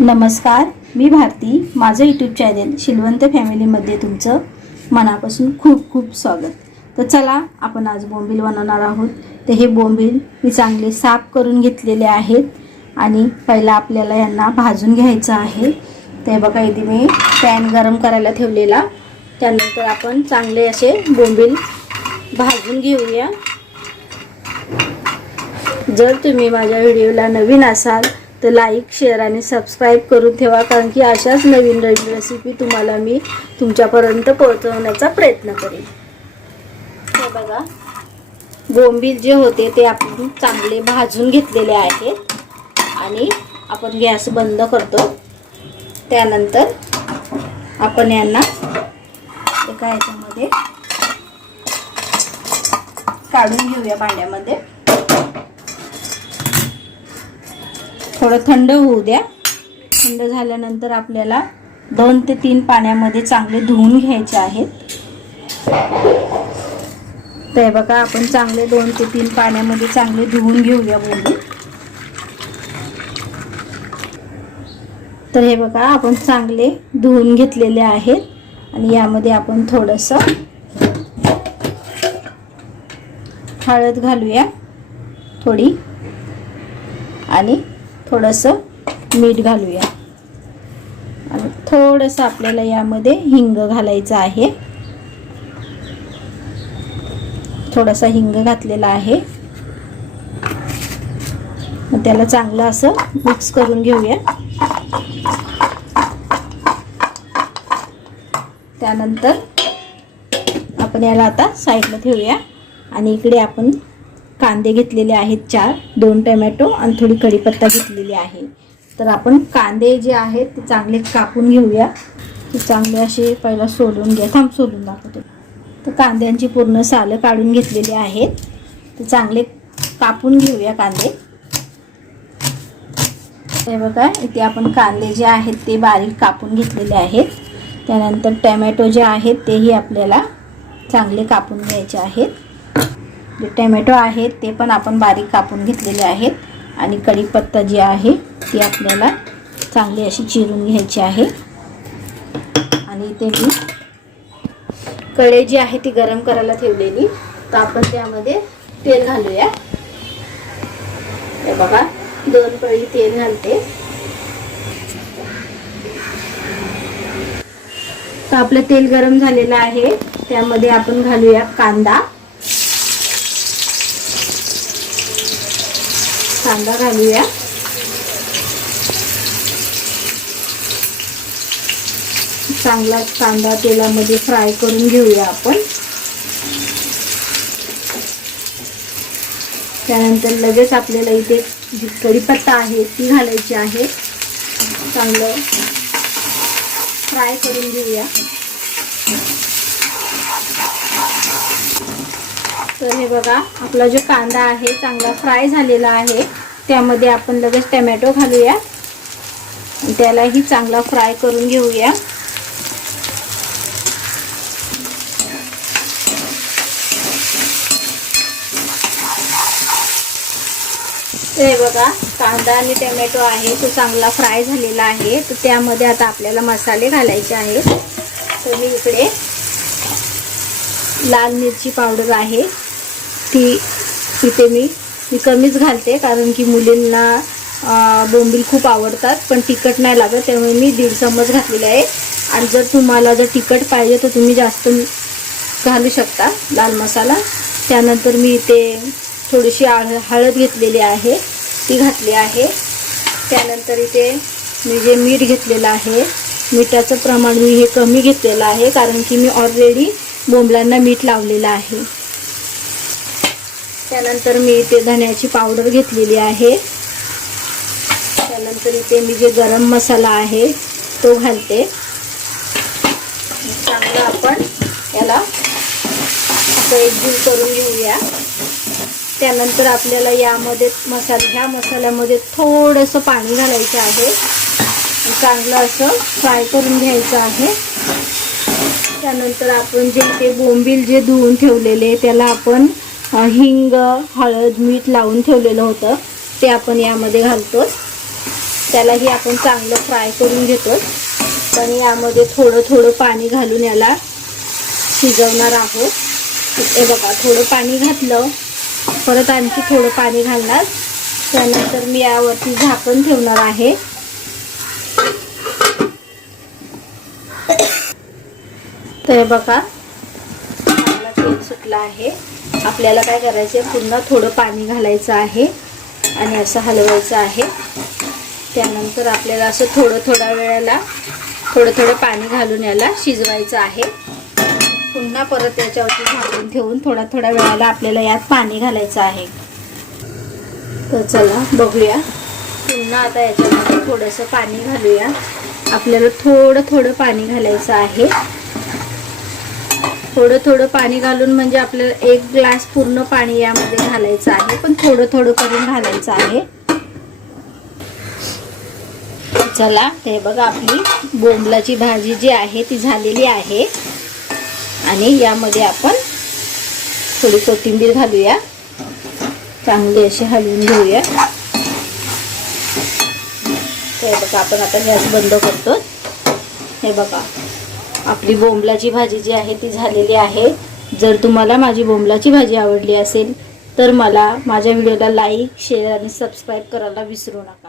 नमस्कार मी भारती. माझं YouTube channel Shilwant फॅमिलीमध्ये तुमचं मनापासून खूप खूप स्वागत. तर चला आपण आज बोंबील बनवणार आहोत. तर हे बोंबील मी चांगले साफ करून घेतलेले आहेत. आणि पहिला आपल्याला यांना भाजून घ्यायचं आहे. ते बघा इथे मी पॅन गरम करायला ठेवलेला. त्यानंतर आपण चांगले असे बोंबील भाजून घेऊया. जर तुम्ही माझ्या व्हिडिओला नवीन असाल तर लाईक शेअर आणि सबस्क्राईब करून ठेवा कारण की अशाच नवीन नवीन रेसिपी तुम्हाला मी तुमच्यापर्यंत पोहोचवण्याचा प्रयत्न करेन. हे बघा. बोंबील जे होते ते आपण चांगले भाजून घेतलेले आहेत. आणि आपण गॅस बंद करतो. त्यानंतर आपण यांना एका ह्याच्यामध्ये काढून घेऊया भांड्यामध्ये. थोडं थंड होऊ द्या. थंड झाल्यानंतर आपल्याला दोन ते तीन पाण्यामध्ये चांगले धुवून घ्यायचे आहेत. ते बघा आपण चांगले दोन ते तीन पाण्यामध्ये चांगले धुवून घेऊया बोलू तर हे बघा आपण चांगले धुवून घेतलेले आहेत आणि यामध्ये आपण थोडंसं हळद घालूया थोडी. आणि थोडंसं मीठ घालूया. आणि थोडंसं आपल्याला यामध्ये हिंग घालायचं आहे. थोडासा हिंग घातलेला आहे. त्याला चांगलं असं मिक्स करून घेऊया. त्यानंतर आपण याला आता साईडला ठेवूया. आणि इकडे आपण कांदे घेतलेले आहेत चार दोन टमॅटो आणि थोडी कढीपत्ता घेतलेली आहे. तर आपण कांदे जे आहेत ते चांगले कापून घेऊया. ते चांगले असे पहिला सोलून घ्या. थांब सोलून दाखवतो. तर कांद्यांची पूर्ण सालं काढून घेतलेली आहेत. ते चांगले कापून घेऊया कांदे. हे बघा इथे आपण कांदे जे आहेत ते बारीक कापून घेतलेले आहेत. त्यानंतर टमॅटो जे आहेत तेही आपल्याला चांगले कापून घ्यायचे आहेत. जे टमॅटो आहेत ते पण आपण बारीक कापून घेतलेले आहेत. आणि कढीपत्ता जी आहे ती आपल्याला चांगली अशी चिरून घ्यायची आहे. आणि इथे मी कढई जी आहे ती गरम करायला ठेवलेली. तर आपण त्यामध्ये तेल घालूया. हे बघा दोन पळी तेल घालते. तर आपलं तेल गरम झालेलं आहे. त्यामध्ये आपण घालूया कांदा. कांदा घालूया. चांगला कांदा तेलामध्ये फ्राय करून घेऊया आपण. त्यानंतर लगेच आपल्याला इथे जी कढीपत्ता आहे ती घालायची आहे. चांगलं फ्राय करून घेऊया. तर हे बघा आपला जो कांदा आहे चांगला फ्राय झालेला आहे. त्यामध्ये आपण लगेच टमॅटो घालूया. त्यालाही चांगला फ्राय करून घेऊया. तर हे बघा कांदा आणि टमॅटो आहे तो चांगला फ्राय झालेला आहे. तर त्यामध्ये आता आपल्याला मसाले घालायचे आहेत. तर मी इकडे लाल मिरची पावडर आहे. ती इथे मी. मी कमीच घालते कारण की मुलींना बोंबील खूप आवडतात पण तिखट नाही लागत त्यामुळे मी दीड चम्मच घातलेले आहे. आणि जर तुम्हाला जर तिखट पाहिजे तर तुम्ही जास्त घालू शकता लाल मसाला. त्यानंतर मी इथे थोडीशी हळ हळद घेतलेली आहे ती घातली आहे. त्यानंतर इथे मी जे मीठ घेतलेलं आहे मिठाचं प्रमाण मी हे कमी घेतलेलं आहे कारण की मी ऑलरेडी बोंबलांना मीठ लावलेलं आहे. त्यानंतर मी इथे धण्याची पावडर घेतलेली आहे. त्यानंतर इथे मी जे गरम मसाला आहे तो घालते. चांगलं आपण याला असं एकजीव करून घेऊया. त्यानंतर आपल्याला यामध्ये मसाला ह्या मसाल्यामध्ये थोडंसं पाणी घालायचं आहे. चांगलं असं फ्राय करून घ्यायचं आहे. त्यानंतर आपण जे ते बोंबील जे धुवून ठेवलेले त्याला आपण हिंग हळद मीठ लावून ठेवलेलं होतं. ते आपण यामध्ये घालतो त्यालाही आपण चांगलं फ्राय करून घेतो पण यामध्ये थोडं थोडं पाणी घालून याला शिजवणार आहोत. हे बघा थोडं पाणी घातलं. परत आणखी थोडं पाणी घालणार. त्यानंतर मी यावरती झाकण ठेवणार आहे. तर बघा चांगला तेल सुटलं आहे. आपल्याला काय करायचं आहे पुन्हा थोडं पाणी घालायचं आहे आणि असं हलवायचं आहे. त्यानंतर आपल्याला असं थोडं थोड्या वेळेला थोडं थोडं पाणी घालून याला शिजवायचं आहे. पुन्हा परत याच्यावरती झाकून ठेवून थोड्या थोड्या वेळाला आपल्याला यात पाणी घालायचं आहे. तर चला बघूया. पुन्हा आता याच्यामध्ये थोडंसं पाणी घालूया. आपल्याला थोडं थोडं पाणी घालायचं आहे. थोडं थोडं पाणी घालून म्हणजे आपल्याला एक ग्लास पूर्ण पाणी यामध्ये घालायचं आहे. पण थोडं थोडं करून घालायचं आहे. चला हे बघा आपली बोंबलाची भाजी जी आहे ती झालेली आहे. आणि यामध्ये आपण थोडी कोथिंबीर घालूया. चांगली अशी हलवून घेऊया. हे बघा आपण आता गॅस बंद करतो हे बघा. आपली बोंबलाची भाजी जी आहे ती झालेली आहे. जर तुम्हाला माझी बोंबलाची भाजी आवडली असेल तर मला माझ्या व्हिडिओला लाईक शेअर आणि सबस्क्राईब करायला विसरू नका.